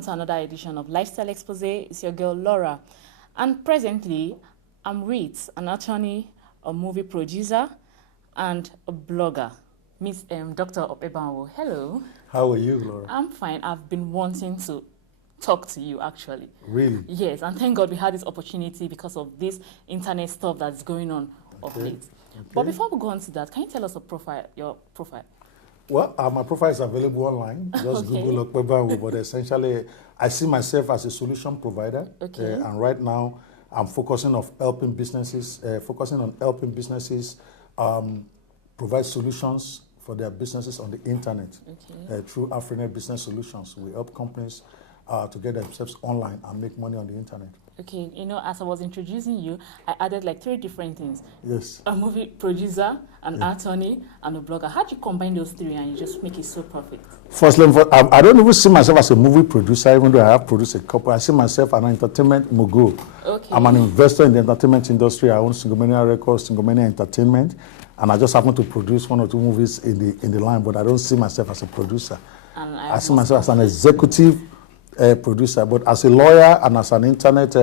welcome to another edition of Lifestyle Expose. It's your girl Laura, and presently I'm with an attorney, a movie producer, and a blogger, Miss Dr. Ope Banwo. Hello. How are you, Laura? I'm fine. I've been wanting to talk to you, actually. Really? Yes, and thank God we had this opportunity because of this internet stuff that's going on of late. Okay. But before we go on to that, can you tell us your profile? Well, my profile is available online. Just Google Ope Banwo, but essentially, I see myself as a solution provider. Okay. And right now, I'm focusing on helping businesses, provide solutions for their businesses on the internet through Afrinet Business Solutions. We help companies to get themselves online and make money on the internet. Okay, you know, as I was introducing you, I added like 3 different things. Yes. A movie producer, an attorney, and a blogger. How do you combine those 3 and you just make it so perfect? Firstly, I don't even see myself as a movie producer, even though I have produced a couple. I see myself as an entertainment mogul. Okay. I'm an investor in the entertainment industry. I own Singomania Records, Singomania Entertainment, and I just happen to produce 1 or 2 movies in the line, but I don't see myself as a producer. And I see myself as an executive producer, but as a lawyer and as an internet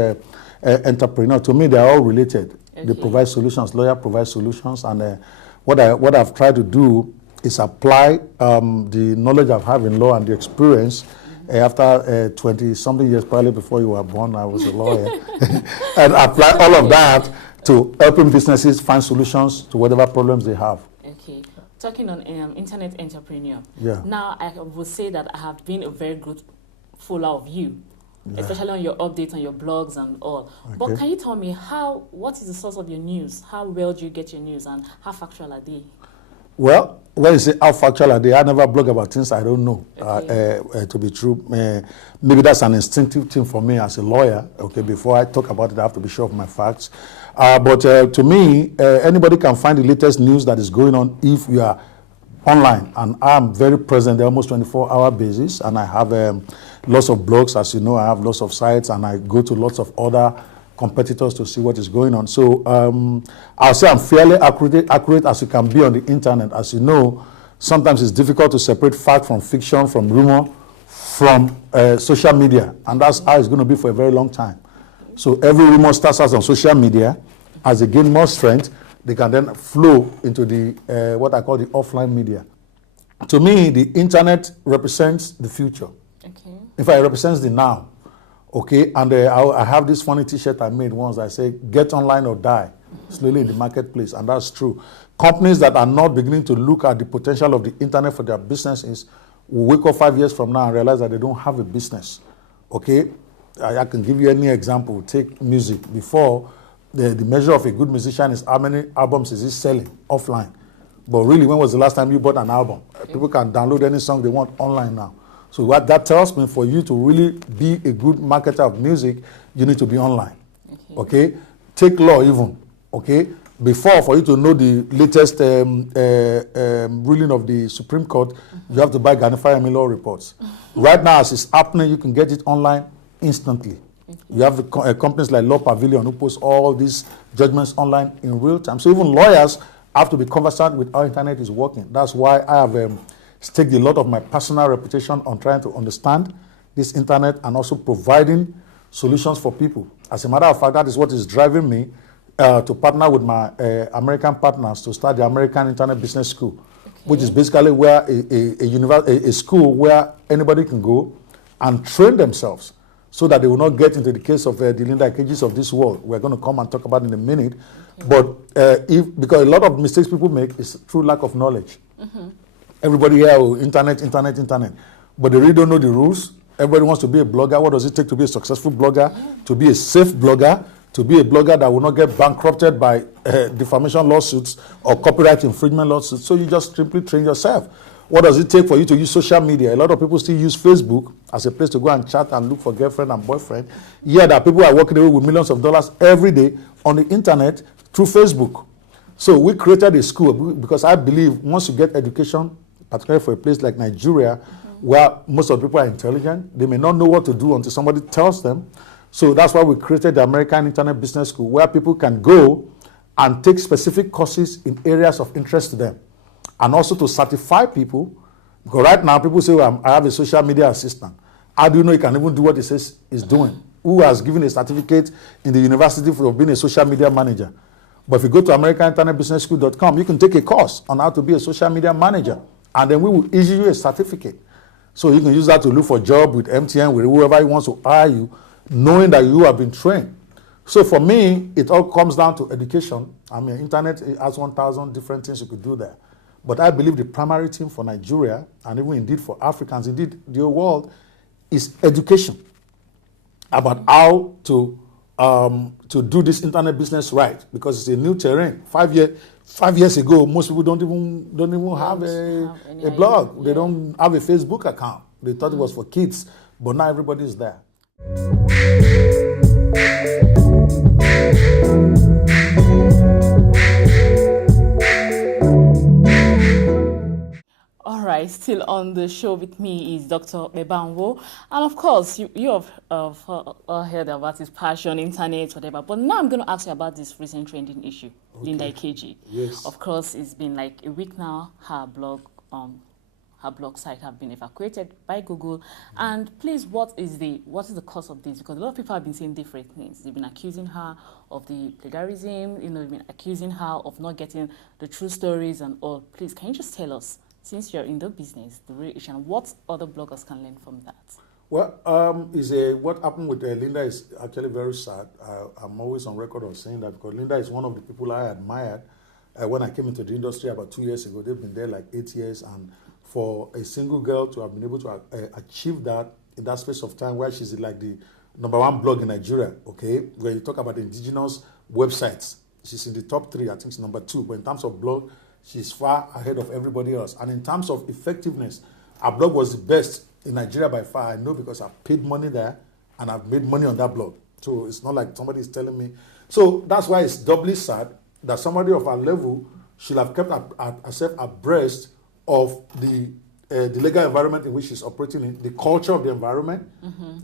entrepreneur, to me, they're all related. Okay. They provide solutions. Lawyer provides solutions, and what I've tried to do is apply the knowledge I have in law and the experience. After 20-something years, probably before you were born, I was a lawyer, and apply all of that to helping businesses find solutions to whatever problems they have. Okay. Talking on internet entrepreneur. Yeah. Now, I would say that I have been a very good follower of you, especially on your updates on your blogs and all. Okay. But can you tell me what is the source of your news? How well do you get your news, and how factual are they? Well, when you say how factual are they, I never blog about things I don't know. To be true, maybe that's an instinctive thing for me as a lawyer. Okay, before I talk about it, I have to be sure of my facts. But to me, anybody can find the latest news that is going on if you are online, and I'm very present there almost 24-hour basis, and I have lots of blogs, as you know. I have lots of sites, and I go to lots of other competitors to see what is going on. So I'll say I'm fairly accurate as you can be on the internet. As you know, sometimes it's difficult to separate fact from fiction, from rumor, from social media, and that's how it's going to be for a very long time. So every rumor starts out on social media. As they gain more strength, they can then flow into the what I call the offline media. To me, the internet represents the future. Okay. In fact, it represents the now. Okay, and I have this funny T-shirt I made once. I say, "Get online or die," slowly in the marketplace, and that's true. Companies that are not beginning to look at the potential of the internet for their businesses will wake up 5 years from now and realize that they don't have a business. Okay, I can give you any example. Take music. Before, the measure of a good musician is how many albums is he selling offline. But really, when was the last time you bought an album? Okay. People can download any song they want online now. So what that tells me, for you to really be a good marketer of music, you need to be online. Okay? Take law even. Okay? Before, for you to know the latest ruling of the Supreme Court, you have to buy Garnify law reports. Right now, as it's happening, you can get it online instantly. You have the companies like Law Pavilion who post all these judgments online in real time. So even lawyers have to be conversant with how internet is working. That's why I have staked a lot of my personal reputation on trying to understand this internet and also providing solutions for people. As a matter of fact, that is what is driving me to partner with my American partners to start the American Internet Business School, which is basically where a school where anybody can go and train themselves so that they will not get into the case of the Linda Cages of this world. We're going to come and talk about it in a minute. But because a lot of mistakes people make is through lack of knowledge. Everybody here, internet. But they really don't know the rules. Everybody wants to be a blogger. What does it take to be a successful blogger? To be a safe blogger? To be a blogger that will not get bankrupted by defamation lawsuits or copyright infringement lawsuits? So you just simply train yourself. What does it take for you to use social media? A lot of people still use Facebook as a place to go and chat and look for girlfriend and boyfriend. Yeah, there are people who are walking away with millions of dollars every day on the internet through Facebook. So we created a school because I believe once you get education, particularly for a place like Nigeria, where most of the people are intelligent, they may not know what to do until somebody tells them. So that's why we created the American Internet Business School, where people can go and take specific courses in areas of interest to them. And also to certify people, because right now people say, well, I have a social media assistant. How do you know he can even do what he says he's doing? Who has given a certificate in the university for being a social media manager? But if you go to AmericanInternetBusinessSchool.com, you can take a course on how to be a social media manager, and then we will issue you a certificate. So you can use that to look for a job with MTN, with whoever wants to hire you, knowing that you have been trained. So for me, it all comes down to education. I mean, internet has 1,000 different things you could do there. But I believe the primary thing for Nigeria, and even indeed for Africans, indeed the whole world, is education about how to do this internet business right, because it's a new terrain. 5 years ago, most people don't even have a blog. They don't have a Facebook account. They thought it was for kids, but now everybody is there. All right, still on the show with me is Dr. Ope Banwo. And of course, you have heard about his passion, internet, whatever. But now I'm going to ask you about this recent trending issue, okay. Linda Ikeji. Yes. Of course, it's been like a week now. Her blog site have been evacuated by Google. And please, what is the cause of this? Because a lot of people have been saying different things. They've been accusing her of the plagiarism. They've been accusing her of not getting the true stories and all. Please, can you just tell us, since you're in the business, the real issue, and what other bloggers can learn from that? Well, what happened with Linda is actually very sad. I'm always on record of saying that, because Linda is one of the people I admired when I came into the industry about 2 years ago. They've been there like 8 years, and for a single girl to have been able to achieve that in that space of time, where she's like the #1 blog in Nigeria, okay? Where you talk about indigenous websites, she's in the top 3. I think she's #2. But in terms of blog, she's far ahead of everybody else. And in terms of effectiveness, our blog was the best in Nigeria by far. I know, because I've paid money there and I've made money on that blog. So it's not like somebody is telling me. So that's why it's doubly sad that somebody of our level should have kept herself abreast of the legal environment in which she's operating in, the culture of the environment,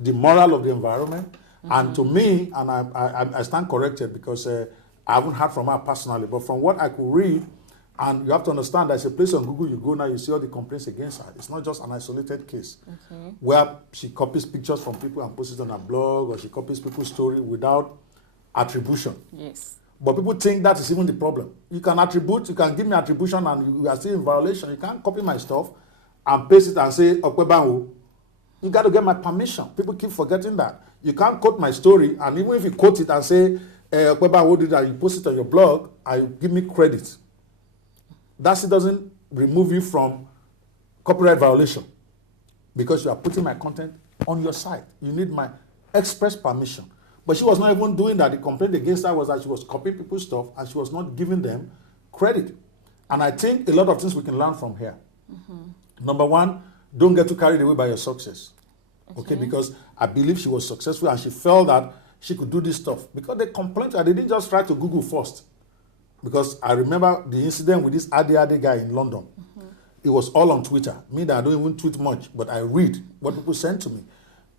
the moral of the environment. And to me, and I stand corrected, because I haven't heard from her personally, but from what I could read, and you have to understand, there's a place on Google you go now, you see all the complaints against her. It's not just an isolated case where she copies pictures from people and posts it on her blog, or she copies people's story without attribution. Yes. But people think that is even the problem. You can give me attribution, and you are still in violation. You can't copy my stuff and paste it and say, Ope Banwo. You got to get my permission. People keep forgetting that. You can't quote my story, and even if you quote it and say, Ope Banwo did that, you post it on your blog, and you give me credit. That still doesn't remove you from copyright violation, because you are putting my content on your site. You need my express permission. But she was not even doing that. The complaint against her was that she was copying people's stuff and she was not giving them credit. And I think a lot of things we can learn from here. Number one, don't get too carried away by your success. Okay? Because I believe she was successful and she felt that she could do this stuff. Because they complained, they didn't just try to Google first. Because I remember the incident with this Ade guy in London. It was all on Twitter. Me, that I don't even tweet much, but I read what people send to me.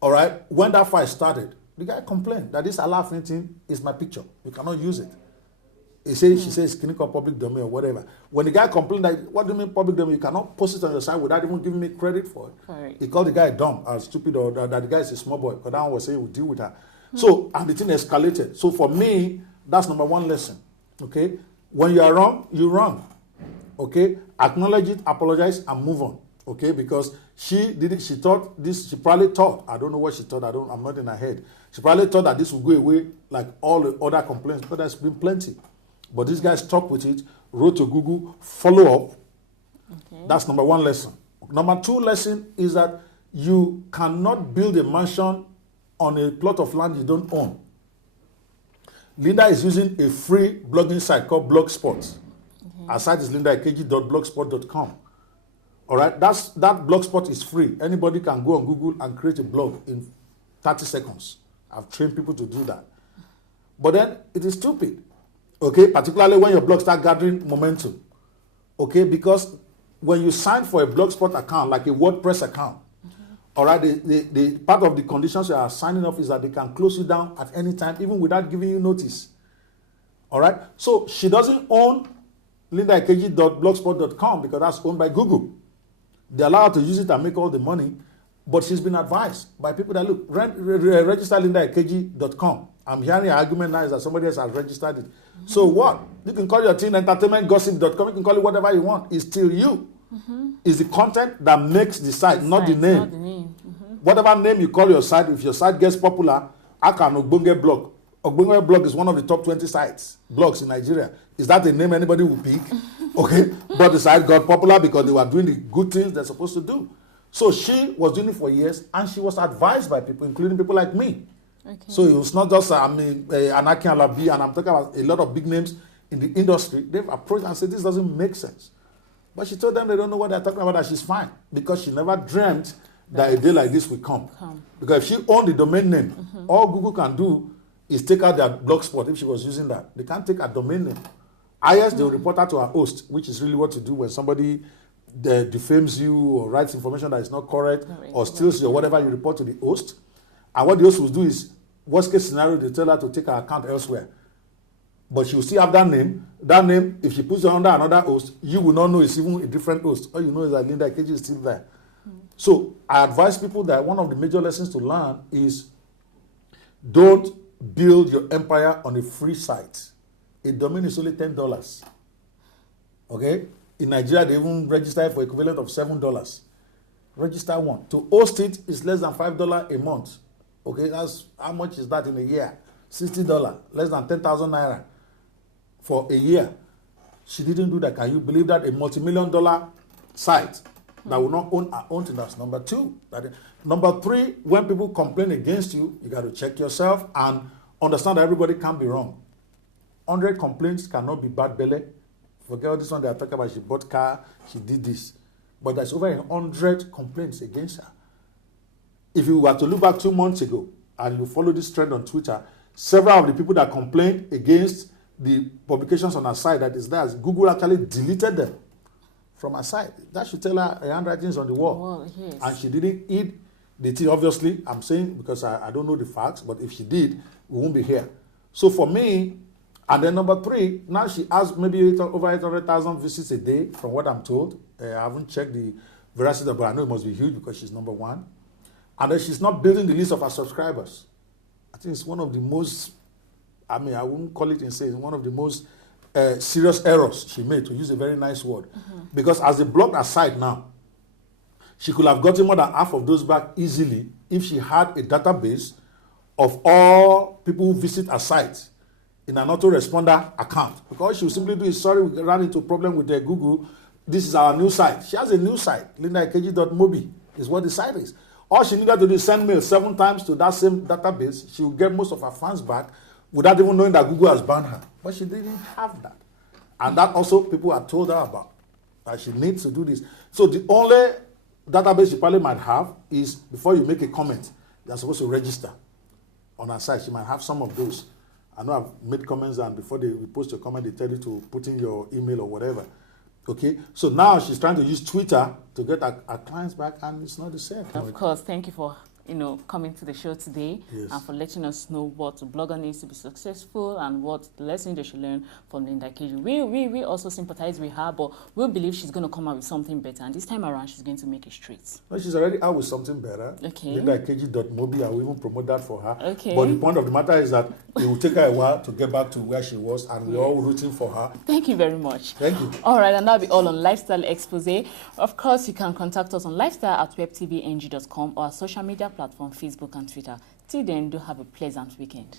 All right? When that fight started, the guy complained that this Alafin thing is my picture. You cannot use it. She says clinical public domain or whatever. When the guy complained that, what do you mean public domain? You cannot post it on your site without even giving me credit for it. Right. He called the guy dumb or stupid, or that the guy is a small boy, because that one was saying we'll deal with her. So, and the thing escalated. So for me, that's #1 lesson. Okay? When you are wrong, you're wrong. Okay? Acknowledge it, apologize, and move on. Okay? Because she probably thought, I don't know what she thought, I'm not in her head. She probably thought that this would go away like all the other complaints, because there's been plenty. But this guy stuck with it, wrote to Google, follow up. Okay. That's #1 lesson. #2 lesson is that you cannot build a mansion on a plot of land you don't own. Linda is using a free blogging site called Blogspot. Her site is lindaikeji.blogspot.com. All right, that Blogspot is free. Anybody can go on Google and create a blog in 30 seconds. I've trained people to do that. But then it is stupid, okay, particularly when your blog starts gathering momentum, okay, because when you sign for a Blogspot account, like a WordPress account, all right, the part of the conditions you are signing off is that they can close you down at any time, even without giving you notice. All right, so she doesn't own lindaikeji.blogspot.com because that's owned by Google. They allow her to use it and make all the money. But she's been advised by people that, look, register lindaekeji.com. I'm hearing an argument now is that somebody else has registered it. So what? You can call your thing entertainmentgossip.com. You can call it whatever you want. It's still you. It's the content that makes the site, not the name. Not the name. Whatever name you call your site, if your site gets popular, I can Ogbonge blog. Ogbonge blog is one of the top 20 blogs in Nigeria. Is that a name anybody will pick? Okay. But the site got popular because they were doing the good things they're supposed to do. So she was doing it for years, and she was advised by people, including people like me. Okay. So it was not just, Anaki Alabi, and I'm talking about a lot of big names in the industry. They've approached and said, this doesn't make sense. But she told them they don't know what they're talking about, that she's fine, because she never dreamt that a day like this will come. Because if she owned the domain name, all Google can do is take out their blogspot if she was using that. They can't take a domain name. They will report her to her host, which is really what to do when somebody defames you or writes information that is not correct or steals you or whatever. You report to the host. And what the host will do is, worst case scenario, they tell her to take her account elsewhere. But she will still have that name. That name, if she puts it under another host, you will not know it's even a different host. All you know is that Linda Ekeji is still there. So I advise people that one of the major lessons to learn is don't build your empire on a free site. A domain is only $10. Okay? In Nigeria, they even register for equivalent of $7. Register one. To host it is less than $5 a month. Okay, that's how much is that in a year? $60, less than 10,000 naira for a year. She didn't do that. Can you believe that? A multi-million-dollar site that will not own her own thing. That's number two. Number three, when people complain against you, you got to check yourself and understand that everybody can be wrong. 100 complaints cannot be bad belly. Forget all this one they are talking about. She bought car, she did this. But there's over 100 complaints against her. If you were to look back 2 months ago and you follow this trend on Twitter, several of the people that complained against the publications on her site that is there, Google actually deleted them from her site. That should tell her handwriting is on the wall. Yes. And she didn't eat the tea, obviously. I'm saying because I don't know the facts, but if she did, we won't be here. So for me, and then number three, now she has maybe over 800,000 visits a day, from what I'm told. I haven't checked the veracity, but I know it must be huge because she's number one. And then she's not building the list of her subscribers. I think it's one of the most, I wouldn't call it insane, one of the most serious errors she made, to use a very nice word. Because as a blog aside now, she could have gotten more than half of those back easily if she had a database of all people who visit her site in an autoresponder account. Because she will simply do is, sorry, we ran into a problem with Google. This is our new site. She has a new site, lindaekeji.mobi is what the site is. All she needed to do is send mail 7 times to that same database. She will get most of her fans back without even knowing that Google has banned her. But she didn't have that. And that also people had told her about, that she needs to do this. So the only database you probably might have is, before you make a comment, you're supposed to register on her site. She might have some of those. I know I've made comments, and before they post your comment, they tell you to put in your email or whatever. Okay, so now she's trying to use Twitter to get her clients back, and it's not the same. Of course, thank you for coming to the show today, yes, and for letting us know what a blogger needs to be successful and what the lessons they should learn from Linda Ekeji. We also sympathize with her, but we believe she's going to come out with something better, and this time around she's going to make it straight. Well, she's already out with something better. Okay. lindaekeji.mobi, I will even promote that for her. Okay. But the point of the matter is that it will take her a while to get back to where she was, and we're all rooting for her. Thank you very much. Thank you. All right, and that'll be all on Lifestyle Expose. Of course, you can contact us on lifestyle@webtvng.com or our social media platform, Facebook and Twitter. Till then, do have a pleasant weekend.